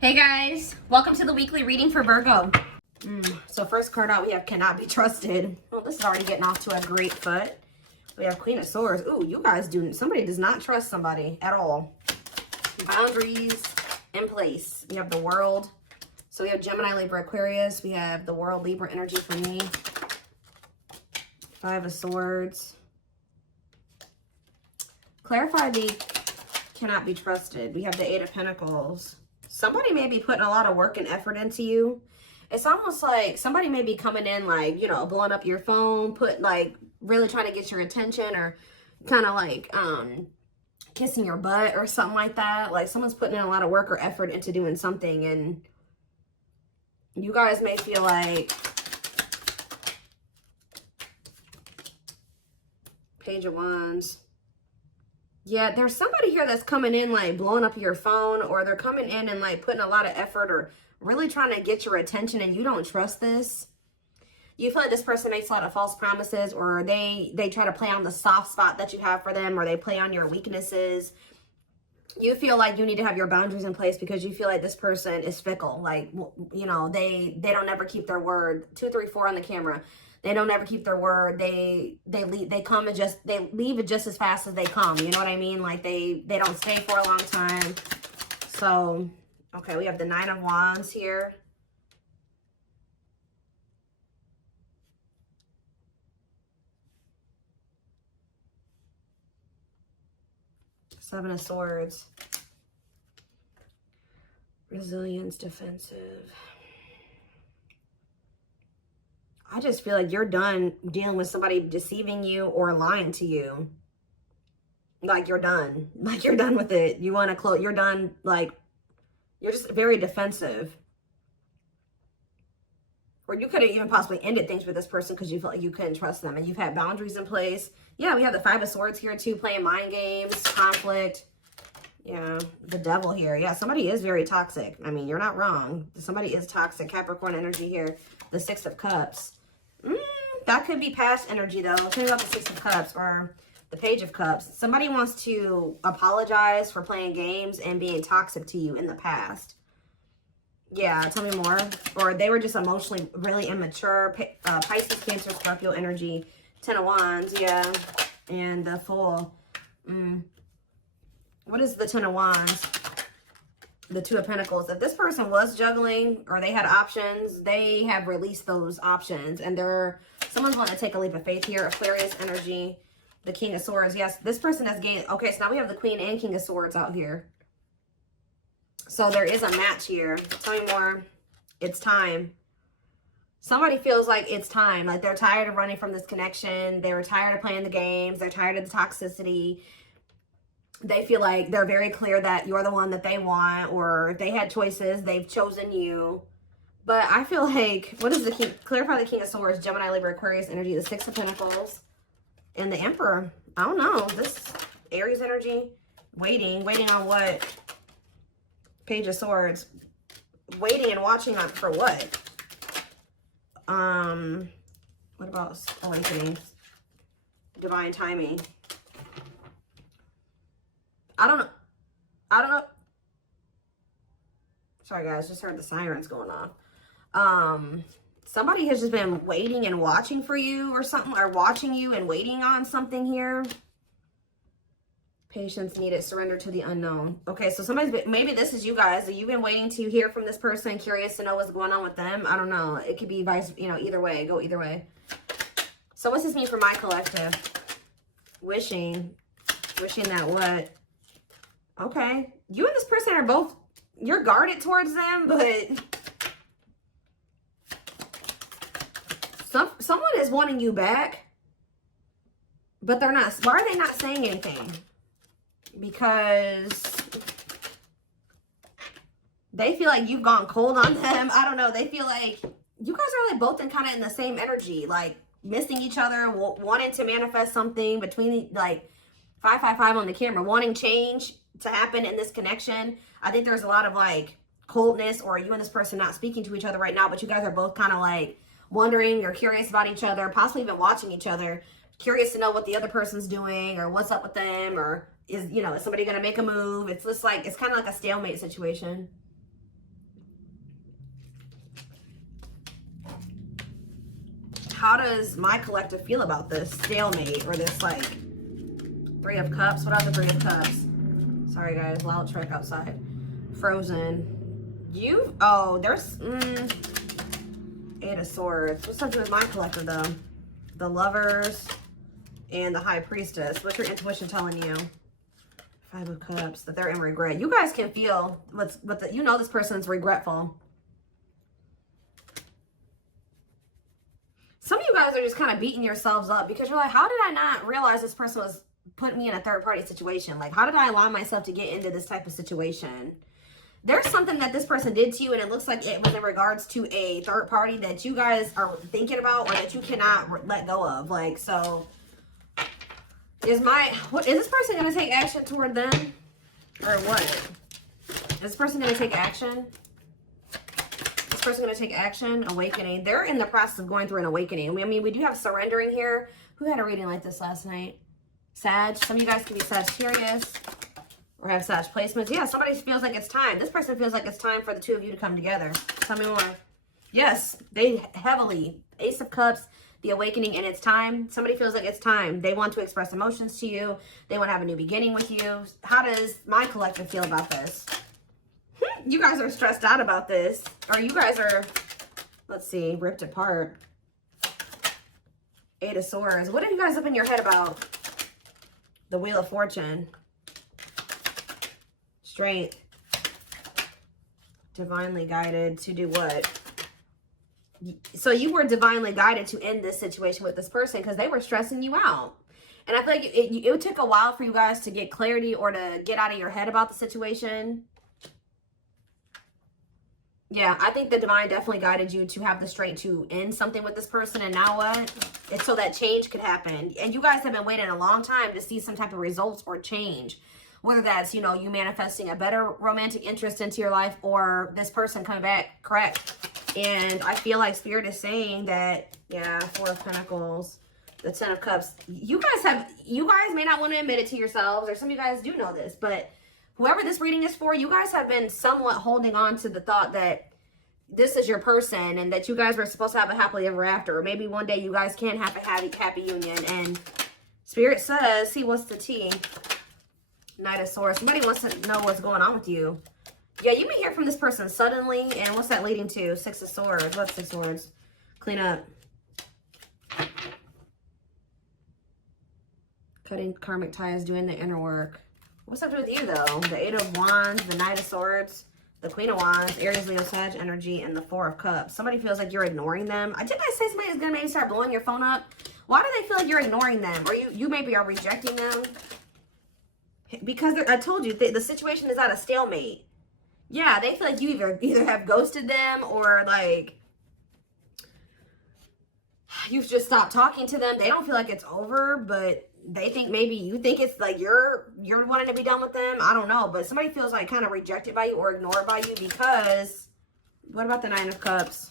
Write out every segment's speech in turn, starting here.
Hey guys, welcome to the weekly reading for Virgo. So first card out, we have cannot be trusted. Well, this is already getting off to a great foot. We have Queen of Swords. Ooh, you guys somebody does not trust somebody at all. Boundaries in place. We have the World. So we have Gemini, Libra, Aquarius. We have the World, Libra energy for me. Five of Swords. Clarify the cannot be trusted. We have the Eight of Pentacles. Somebody may be putting a lot of work and effort into you. It's almost like somebody may be coming in like, you know, blowing up your phone, really trying to get your attention, or kind of like kissing your butt or something like that. Like someone's putting in a lot of work or effort into doing something, and you guys may feel like Page of Wands. Yeah, there's somebody here that's coming in like blowing up your phone, or they're coming in and like putting a lot of effort or really trying to get your attention, and you don't trust this. You feel like this person makes a lot of false promises, or they try to play on the soft spot that you have for them, or they play on your weaknesses. You feel like you need to have your boundaries in place because you feel like this person is fickle. Like, you know, they don't ever keep their word. 2, 3, 4 on the camera. They don't ever keep their word. They leave it just as fast as they come. You know what I mean? Like they don't stay for a long time. So, okay, we have the Nine of Wands here. Seven of Swords. Resilience, defensive. I just feel like you're done dealing with somebody deceiving you or lying to you. Like you're done. Like you're done with it. You want to close. You're done. Like you're just very defensive. Or you could have even possibly ended things with this person because you felt like you couldn't trust them, and you've had boundaries in place. Yeah, we have the Five of Swords here too, playing mind games, conflict. Yeah, the Devil here. Yeah, somebody is very toxic. I mean, you're not wrong. Somebody is toxic. Capricorn energy here. The Six of Cups. That could be past energy though. Tell me about the Six of Cups or the Page of Cups. Somebody wants to apologize for playing games and being toxic to you in the past. Yeah, tell me more. Or they were just emotionally really immature. Pisces, Cancer, Scorpio energy. 10 of Wands, yeah. And the Fool. What is the 10 of Wands? The Two of Pentacles. If this person was juggling or they had options, they have released those options, and someone's going to take a leap of faith here. Aquarius energy. The King of Swords. Yes, this person has gained. Okay, so now we have the Queen and King of Swords out here. So there is a match here. Tell me more. It's time. Somebody feels like it's time. Like they're tired of running from this connection. They were tired of playing the games. They're tired of the toxicity. They feel like they're very clear that you're the one that they want, or if they had choices, they've chosen you. But I feel like, what is the King? Clarify the King of Swords, Gemini, Libra, Aquarius energy, the Six of Pentacles, and the Emperor. I don't know. This Aries energy, waiting on what? Page of Swords, waiting and watching on for what? What about awakening? Divine timing. I don't know. Sorry guys, just heard the sirens going off. Somebody has just been waiting and watching for you or something, or watching you and waiting on something here. Patience needed, surrender to the unknown. Okay, so maybe this is you guys. You've been waiting to hear from this person, curious to know what's going on with them. I don't know. It could be either way. Go either way. So what's this mean for my collective? Wishing that what? Okay, you and this person are both, you're guarded towards them, but someone is wanting you back, but they're not. Why are they not saying anything? Because they feel like you've gone cold on them. I don't know. They feel like you guys are like both kind of in the same energy, like missing each other, wanting to manifest something between like 555 on the camera, wanting change to happen in this connection. I think there's a lot of like coldness, or you and this person not speaking to each other right now, but you guys are both kind of like wondering or curious about each other, possibly even watching each other, curious to know what the other person's doing or what's up with them, or is somebody going to make a move? It's just like, it's kind of like a stalemate situation. how does my collective feel about this stalemate or this like Three of Cups? What are the Three of Cups? Sorry guys, loud truck outside. Frozen. There's Eight of Swords. What's up with my collective though? The Lovers and the High Priestess. What's your intuition telling you? Five of Cups, that they're in regret. You guys can feel you know this person's regretful. Some of you guys are just kind of beating yourselves up because you're like, how did I not realize this person was putting me in a third party situation? Like, how did I allow myself to get into this type of situation? There's something that this person did to you and it looks like it was in regards to a third party that you guys are thinking about or that you cannot let go of. Like, so is this person going to take action toward them or what? Is this person going to take action? This person going to take action, awakening. They're in the process of going through an awakening. I mean, we do have surrendering here. Who had a reading like this last night? Sag. Some of you guys can be Sagittarius or have Sag placements. Yeah, somebody feels like it's time. This person feels like it's time for the two of you to come together. Tell me more. Yes, they heavily. Ace of Cups, the awakening, and it's time. Somebody feels like it's time. They want to express emotions to you. They want to have a new beginning with you. How does my collective feel about this? You guys are stressed out about this. Or you guys are, let's see, ripped apart. Eight of Swords. What are you guys up in your head about? The Wheel of Fortune. Strength. Divinely guided to do what? So you were divinely guided to end this situation with this person because they were stressing you out. And I feel like it took a while for you guys to get clarity or to get out of your head about the situation. Yeah, I think the divine definitely guided you to have the strength to end something with this person. And now what? It's so that change could happen. And you guys have been waiting a long time to see some type of results or change. Whether that's, you know, you manifesting a better romantic interest into your life or this person coming back correct. And I feel like Spirit is saying that, yeah, Four of Pentacles, the Ten of Cups. You guys may not want to admit it to yourselves, or some of you guys do know this, but whoever this reading is for, you guys have been somewhat holding on to the thought that this is your person and that you guys were supposed to have a happily ever after. Or maybe one day you guys can have a happy union. And Spirit says, see, what's the tea? Knight of Swords. Somebody wants to know what's going on with you. Yeah, you may hear from this person suddenly. And what's that leading to? Six of Swords. What's Six of Swords? Clean up. Cutting karmic ties, doing the inner work. What's up with you, though? The Eight of Wands, the Knight of Swords, the Queen of Wands, Aries, Leo, Sag energy, and the Four of Cups. Somebody feels like you're ignoring them. Didn't I say somebody is going to maybe start blowing your phone up? Why do they feel like you're ignoring them? Or you maybe are rejecting them? Because I told you, the situation is at a stalemate. Yeah, they feel like you either have ghosted them or like you've just stopped talking to them. They don't feel like it's over, but they think maybe you think it's like you're wanting to be done with them. I don't know, but somebody feels like kind of rejected by you or ignored by you because what about the Nine of Cups?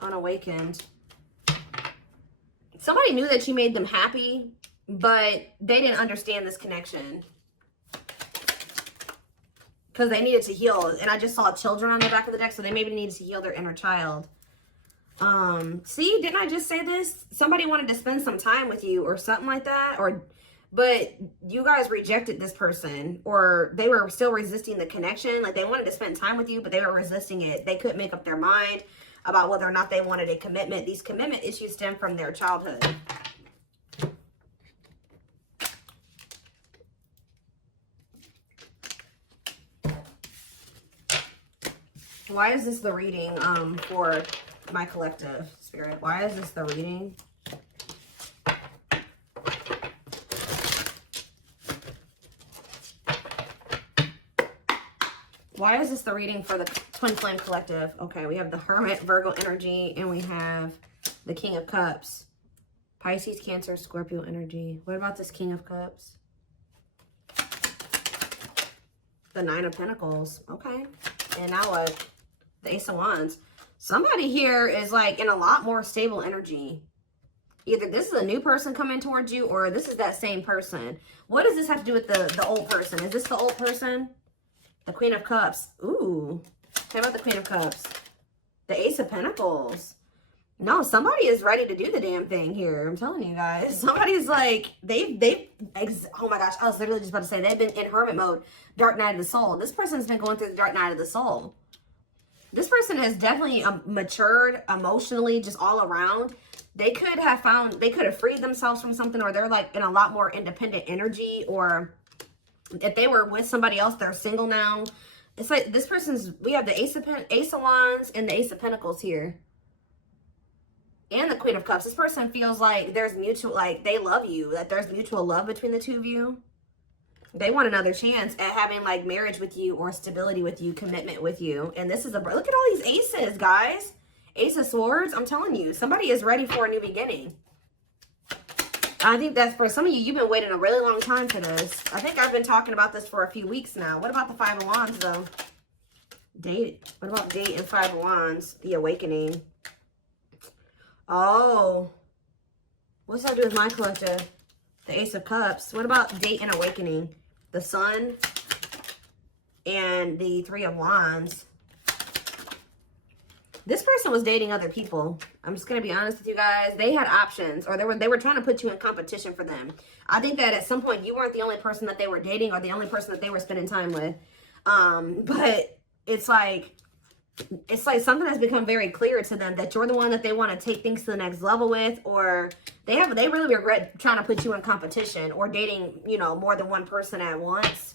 Unawakened. Somebody knew that you made them happy, but they didn't understand this connection. Because they needed to heal. And I just saw children on the back of the deck. So they maybe needed to heal their inner child. See, didn't I just say this? Somebody wanted to spend some time with you or something like that. But you guys rejected this person. Or they were still resisting the connection. Like they wanted to spend time with you, but they were resisting it. They couldn't make up their mind about whether or not they wanted a commitment. These commitment issues stem from their childhood. Why is this the reading for my collective, Spirit? Why is this the reading? Why is this the reading for the Twin Flame Collective? Okay, we have the Hermit, Virgo energy, and we have the King of Cups. Pisces, Cancer, Scorpio energy. What about this King of Cups? The Nine of Pentacles. Okay. And now what? The Ace of Wands. Somebody here is like in a lot more stable energy. Either this is a new person coming towards you or this is that same person. What does this have to do with the old person? Is this the old person? The Queen of Cups. Ooh. How about the Queen of Cups? The Ace of Pentacles. No, somebody is ready to do the damn thing here. I'm telling you guys. Somebody's like, oh my gosh, I was literally just about to say, they've been in hermit mode, dark night of the soul. This person's been going through the dark night of the soul. This person has definitely matured emotionally, just all around. They could have freed themselves from something, or they're like in a lot more independent energy, or if they were with somebody else, they're single now. It's like this person's, we have the Ace of Wands and the Ace of Pentacles here. And the Queen of Cups. This person feels like there's mutual, like they love you, that there's mutual love between the two of you. They want another chance at having like marriage with you, or stability with you, commitment with you. And this is look at all these aces, guys. Ace of Swords. I'm telling you, somebody is ready for a new beginning. I think that's for some of you, you've been waiting a really long time for this. I think I've been talking about this for a few weeks now. What about the Five of Wands though? Date. What about date and Five of Wands? The awakening. Oh, what's that do with my collective? The Ace of Cups. What about date and awakening? The Sun and the Three of Wands. This person was dating other people. I'm just going to be honest with you guys. They had options, or they were trying to put you in competition for them. I think that at some point you weren't the only person that they were dating, or the only person that they were spending time with. But it's like something has become very clear to them that you're the one that they want to take things to the next level with, or they really regret trying to put you in competition or dating, you know, more than one person at once.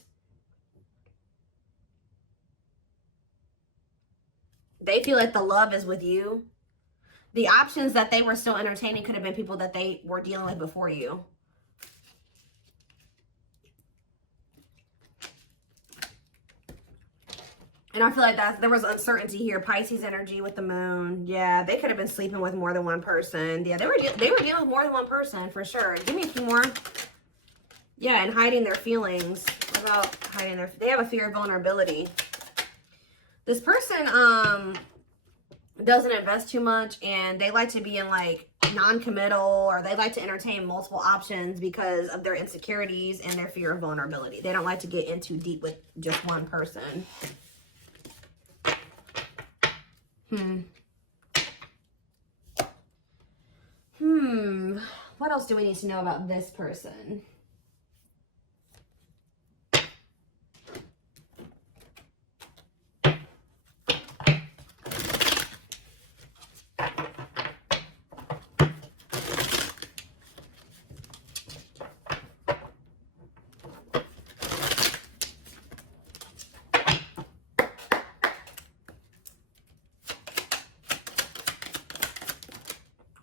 They feel like the love is with you. The options that they were still entertaining could have been people that they were dealing with before you. And I feel like there was uncertainty here. Pisces energy with the moon. Yeah, they could have been sleeping with more than one person. Yeah, they were dealing with more than one person for sure. Give me a few more. Yeah, and hiding their feelings. What about hiding they have a fear of vulnerability. This person doesn't invest too much, and they like to be in like non-committal, or they like to entertain multiple options because of their insecurities and their fear of vulnerability. They don't like to get in too deep with just one person. What else do we need to know about this person?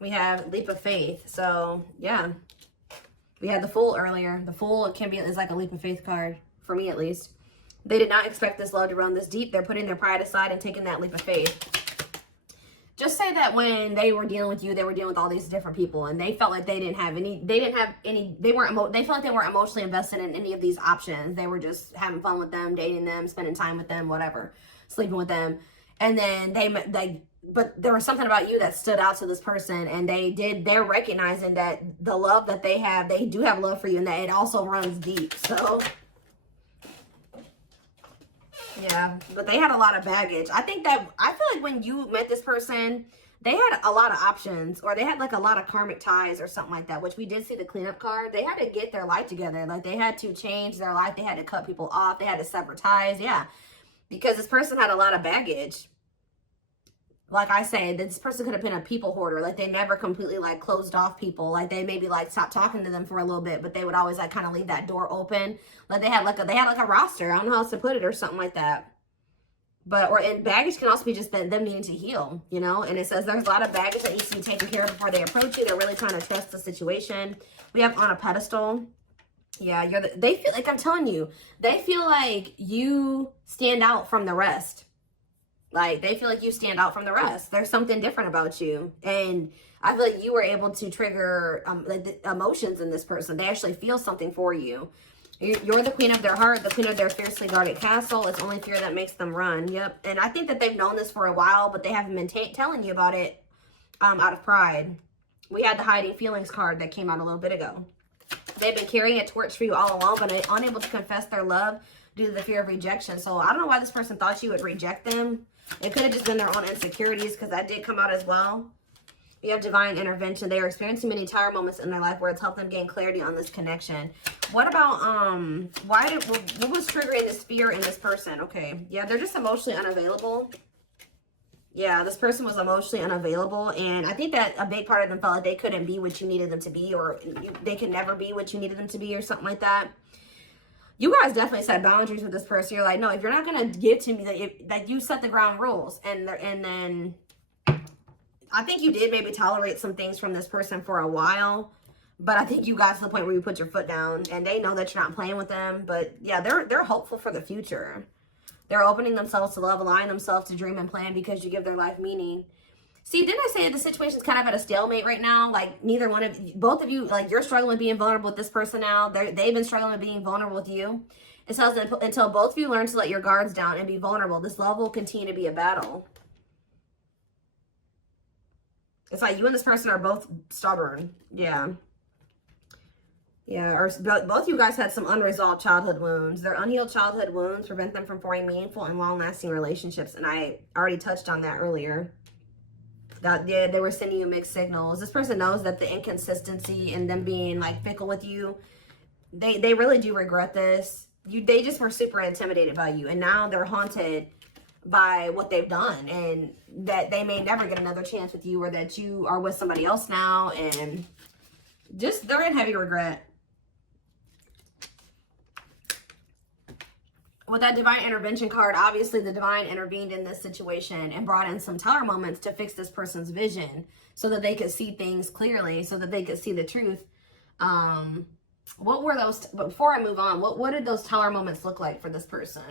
We have leap of faith. So yeah, we had the Fool earlier. The Fool is like a leap of faith card, for me at least. They did not expect this love to run this deep. They're putting their pride aside and taking that leap of faith. Just say that when they were dealing with you, they were dealing with all these different people, and they felt like they felt like they weren't emotionally invested in any of these options. They were just having fun with them, dating them, spending time with them, whatever, sleeping with them. And then but there was something about you that stood out to this person, and they're recognizing that the love that they do have love for you, and that it also runs deep. So yeah, but they had a lot of baggage. I feel like when you met this person, they had a lot of options, or they had like a lot of karmic ties or something like that, which we did see the cleanup card. They had to get their life together. Like they had to change their life. They had to cut people off. They had to sever ties. Yeah, because this person had a lot of baggage. Like I said, this person could have been a people hoarder. Like they never completely like closed off people. Like they maybe like stopped talking to them for a little bit, but they would always like kind of leave that door open. Like they had like a roster. I don't know how else to put it, or something like that. And baggage can also be just them needing to heal, you know? And it says there's a lot of baggage that needs to be taken care of before they approach you. They're really trying to trust the situation. We have on a pedestal. Yeah, they feel like, I'm telling you, they feel like you stand out from the rest. Like, they feel like you stand out from the rest. There's something different about you. And I feel like you were able to trigger like the emotions in this person. They actually feel something for you. You're the queen of their heart, the queen of their fiercely guarded castle. It's only fear that makes them run. Yep. And I think that they've known this for a while, but they haven't been telling you about it out of pride. We had the hiding feelings card that came out a little bit ago. They've been carrying a torch for you all along, but unable to confess their love due to the fear of rejection. So I don't know why this person thought you would reject them. It could have just been their own insecurities, because that did come out as well. You have divine intervention. They are experiencing many tower moments in their life where it's helped them gain clarity on this connection. What about, what was triggering this fear in this person? Okay. Yeah, they're just emotionally unavailable. Yeah, this person was emotionally unavailable. And I think that a big part of them felt like they couldn't be what you needed them to be, or they could never be what you needed them to be, or something like that. You guys definitely set boundaries with this person. You're like, no, if you're not going to give to me, that you set the ground rules. And then I think you did maybe tolerate some things from this person for a while. But I think you got to the point where you put your foot down, and they know that you're not playing with them. But yeah, they're hopeful for the future. They're opening themselves to love, allowing themselves to dream and plan because you give their life meaning. See, didn't I say that the situation's kind of at a stalemate right now? Like, neither one of you, both of you, like, you're struggling with being vulnerable with this person now. They've been struggling with being vulnerable with you. It says that until both of you learn to let your guards down and be vulnerable, this love will continue to be a battle. It's like you and this person are both stubborn. Yeah. Yeah, or both you guys had some unresolved childhood wounds. Their unhealed childhood wounds prevent them from forming meaningful and long-lasting relationships. And I already touched on that earlier. That yeah, they were sending you mixed signals. This person knows that the inconsistency and them being like fickle with you, they really do regret this. They just were super intimidated by you, and now they're haunted by what they've done, and that they may never get another chance with you, or that you are with somebody else now, and just they're in heavy regret. With that divine intervention card, obviously the divine intervened in this situation and brought in some tower moments to fix this person's vision so that they could see things clearly, so that they could see the truth. What were those, before I move on, what did those tower moments look like for this person?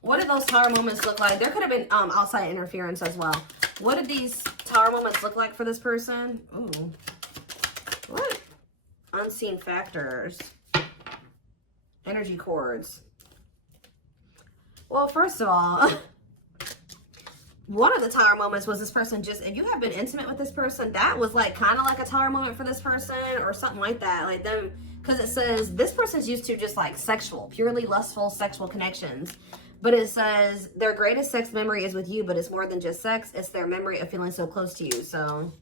What did those tower moments look like? There could have been outside interference as well. What did these tower moments look like for this person? Ooh. What? Unseen factors. Energy cords. Well, first of all, one of the tower moments was this person just, if you have been intimate with this person, that was like kind of like a tower moment for this person or something like that. Like them, because it says this person's used to just like sexual, purely lustful sexual connections. But it says their greatest sex memory is with you, but it's more than just sex. It's their memory of feeling so close to you. So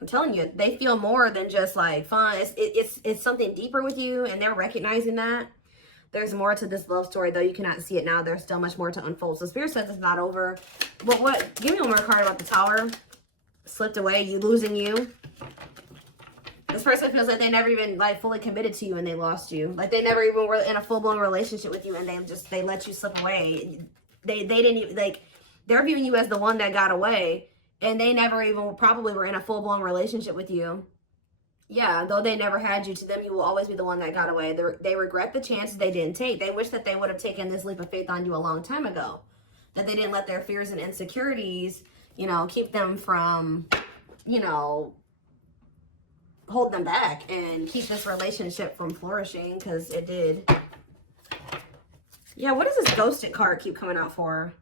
I'm telling you, they feel more than just like fun. It's something deeper with you, and they're recognizing that. There's more to this love story, though you cannot see it now. There's still much more to unfold. So Spirit says it's not over. But what? Give me one more card about the Tower. Slipped away. You losing you. This person feels like they never even like fully committed to you, and they lost you. Like they never even were in a full-blown relationship with you, and they let you slip away. They didn't even, like, they're viewing you as the one that got away. And they never even probably were in a full-blown relationship with you. Yeah, though they never had you, to them, you will always be the one that got away. They regret the chances they didn't take. They wish that they would have taken this leap of faith on you a long time ago. That they didn't let their fears and insecurities, you know, keep them from, you know, hold them back and keep this relationship from flourishing, because it did. Yeah, what does this ghosted card keep coming out for?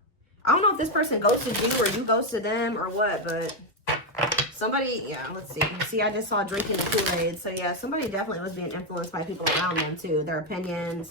I don't know if this person ghosted you or you ghosted them or what, but somebody, yeah, let's see. See, I just saw drinking the Kool-Aid. So, yeah, somebody definitely was being influenced by people around them, too. Their opinions.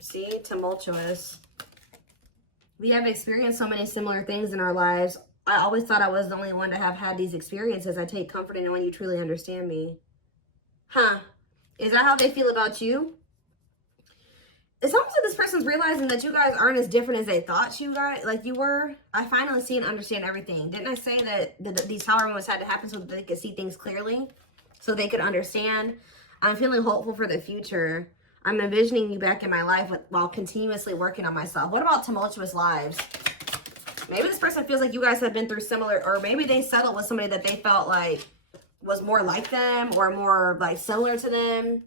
See, tumultuous. We have experienced so many similar things in our lives. I always thought I was the only one to have had these experiences. I take comfort in knowing you truly understand me. Huh? Is that how they feel about you? It's almost like this person's realizing that you guys aren't as different as they thought you were. I finally see and understand everything. Didn't I say that these tower moments had to happen so that they could see things clearly, so they could understand? I'm feeling hopeful for the future. I'm envisioning you back in my life while continuously working on myself. What about tumultuous lives? Maybe this person feels like you guys have been through similar, or maybe they settled with somebody that they felt like was more like them or more like similar to them.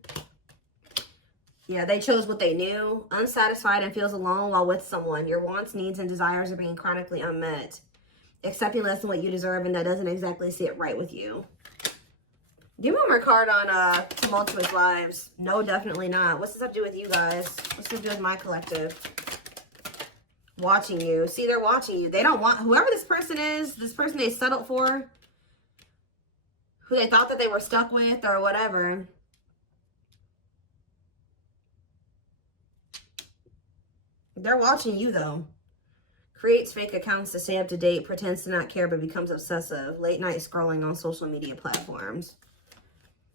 Yeah, they chose what they knew. Unsatisfied and feels alone while with someone. Your wants, needs, and desires are being chronically unmet. Accepting less than what you deserve, and that doesn't exactly sit right with you. Give me one more card on tumultuous lives. No, definitely not. What's this have to do with you guys? What's this have to do with my collective? watching you. See, they're watching you. They don't want, whoever this person is, this person they settled for, who they thought that they were stuck with or whatever. They're watching you though. Creates fake accounts to stay up to date, pretends to not care, but becomes obsessive. Late night scrolling on social media platforms.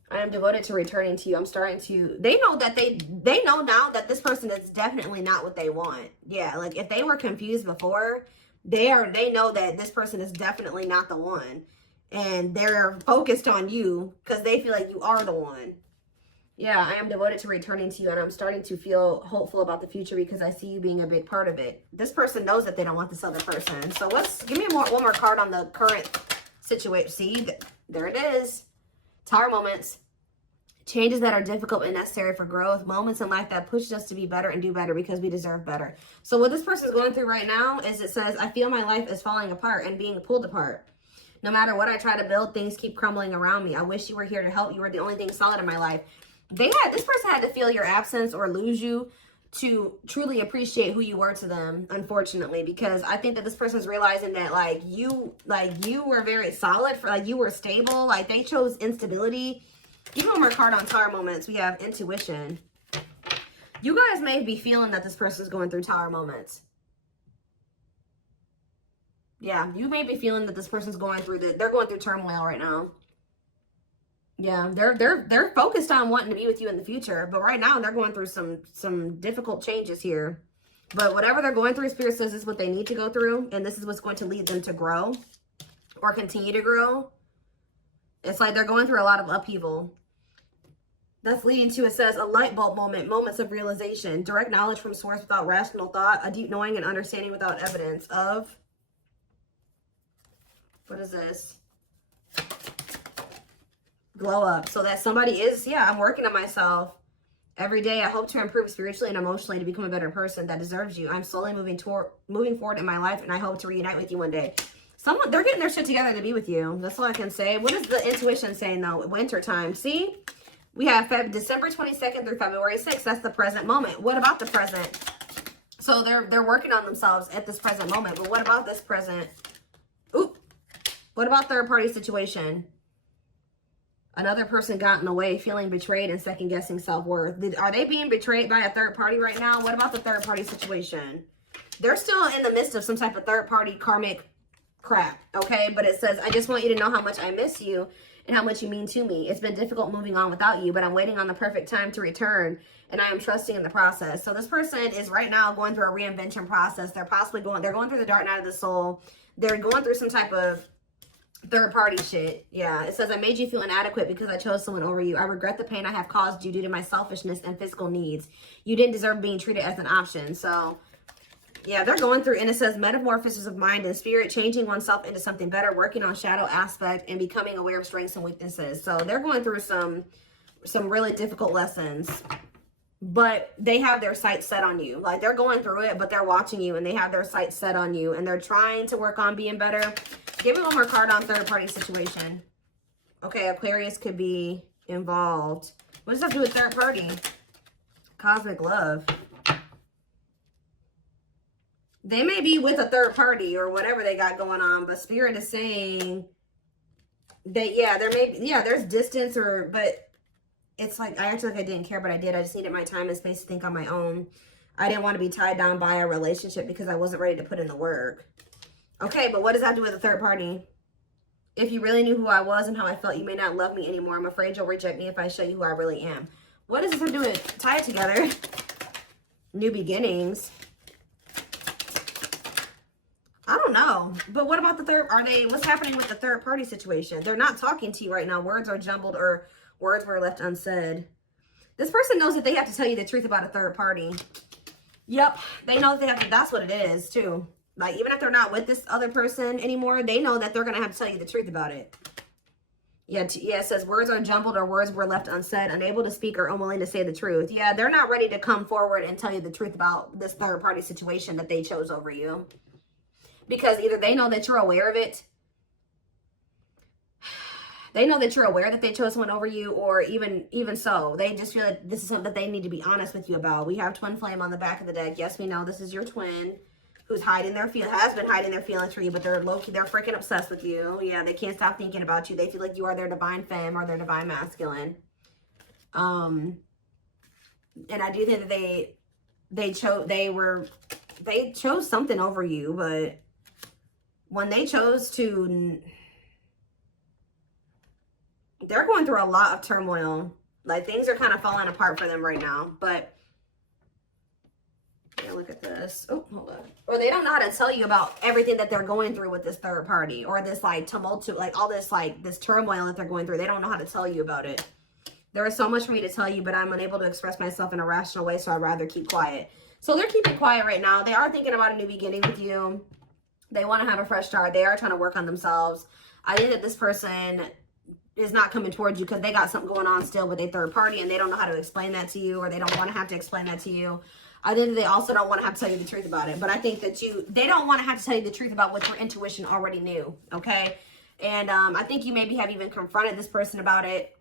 I am devoted to returning to you. I'm starting to, they know that they know now that this person is definitely not what they want. Yeah, like if they were confused before, they know that this person is definitely not the one. And they're focused on you because they feel like you are the one. Yeah, I am devoted to returning to you, and I'm starting to feel hopeful about the future because I see you being a big part of it. This person knows that they don't want this other person. So give me one more card on the current situation. See, there it is. Tower moments. Changes that are difficult and necessary for growth. Moments in life that push us to be better and do better because we deserve better. So what this person is going through right now is it says, I feel my life is falling apart and being pulled apart. No matter what I try to build, things keep crumbling around me. I wish you were here to help. You were the only thing solid in my life. This person had to feel your absence or lose you to truly appreciate who you were to them, unfortunately, because I think that this person's realizing that you were very solid, for you were stable, they chose instability. Give me one more card on Tower moments. We have intuition. You guys may be feeling that this person's going through Tower moments. Yeah, you may be feeling that this person's going through they're going through turmoil right now. Yeah, they're focused on wanting to be with you in the future, but right now they're going through some difficult changes here. But whatever they're going through, Spirit says this is what they need to go through, and this is what's going to lead them to grow or continue to grow. It's like they're going through a lot of upheaval. That's leading to, it says, a light bulb moment, moments of realization, direct knowledge from source without rational thought, a deep knowing and understanding without evidence of, what is this? Glow up. So that somebody is, yeah, I'm working on myself every day. I hope to improve spiritually and emotionally to become a better person that deserves you. I'm slowly moving forward in my life, and I hope to reunite with you one day. They're getting their shit together to be with you. That's all I can say. What is the intuition saying though? Winter time. See, we have December 22nd through February 6th. That's the present moment. What about the present? So they're working on themselves at this present moment. But what about this present? Oop. What about third party situation? Another person got in the way, feeling betrayed and second guessing self-worth. Are they being betrayed by a third party right now? What about the third party situation? They're still in the midst of some type of third party karmic crap, okay? But it says, I just want you to know how much I miss you and how much you mean to me. It's been difficult moving on without you, but I'm waiting on the perfect time to return, and I am trusting in the process. So this person is right now going through a reinvention process. They're going through the dark night of the soul. They're going through some type of third party shit. Yeah, it says, I made you feel inadequate because I chose someone over you. I regret the pain I have caused you due to my selfishness and physical needs. You didn't deserve being treated as an option. So yeah, they're going through, and it says metamorphosis of mind and spirit, changing oneself into something better, working on shadow aspect, and becoming aware of strengths and weaknesses. So they're going through some really difficult lessons, but they have their sights set on you. They're going through it, but they're watching you, and they have their sights set on you, and they're trying to work on being better. Give me one more card on third party situation. Okay, Aquarius could be involved. What does that have to do with third party? Cosmic love. They may be with a third party or whatever they got going on, but Spirit is saying that, yeah, there's distance, but it's like, I actually I didn't care, but I did. I just needed my time and space to think on my own. I didn't want to be tied down by a relationship because I wasn't ready to put in the work. Okay, but what does that have to do with a third party? If you really knew who I was and how I felt, you may not love me anymore. I'm afraid you'll reject me if I show you who I really am. What does this have to do with? Tie it together. New beginnings. I don't know. But what about the what's happening with the third party situation? They're not talking to you right now. Words are jumbled or words were left unsaid. This person knows that they have to tell you the truth about a third party. Yep. They know that they have to, that's what it is too. Even if they're not with this other person anymore, they know that they're going to have to tell you the truth about it. Yeah, it says words are jumbled or words were left unsaid, unable to speak or unwilling to say the truth. Yeah, they're not ready to come forward and tell you the truth about this third party situation that they chose over you. Because either they know that you're aware of it. They know that you're aware that they chose someone over you, or even so, they just feel like this is something that they need to be honest with you about. We have twin flame on the back of the deck. Yes, we know this is your twin. who's hiding their has been hiding their feelings for you, but they're low-key, they're freaking obsessed with you. Yeah, they can't stop thinking about you. They feel like you are their divine femme or their divine masculine. And I do think that they chose something over you, but when they chose to, they're going through a lot of turmoil. Like, things are kind of falling apart for them right now, but yeah, look at this. Oh, hold on. Or they don't know how to tell you about everything that they're going through with this third party, or this like tumultuous, like all this like this turmoil that they're going through. They don't know how to tell you about it. There is so much for me to tell you, but I'm unable to express myself in a rational way, so I'd rather keep quiet. So they're keeping quiet right now. They are thinking about a new beginning with you. They want to have a fresh start. They are trying to work on themselves. I think that this person is not coming towards you because they got something going on still with a third party, and they don't know how to explain that to you, or they don't want to have to explain that to you. I think that they also don't want to have to tell you the truth about it, but I think that they don't want to have to tell you the truth about what your intuition already knew, okay? And I think you maybe have even confronted this person about it,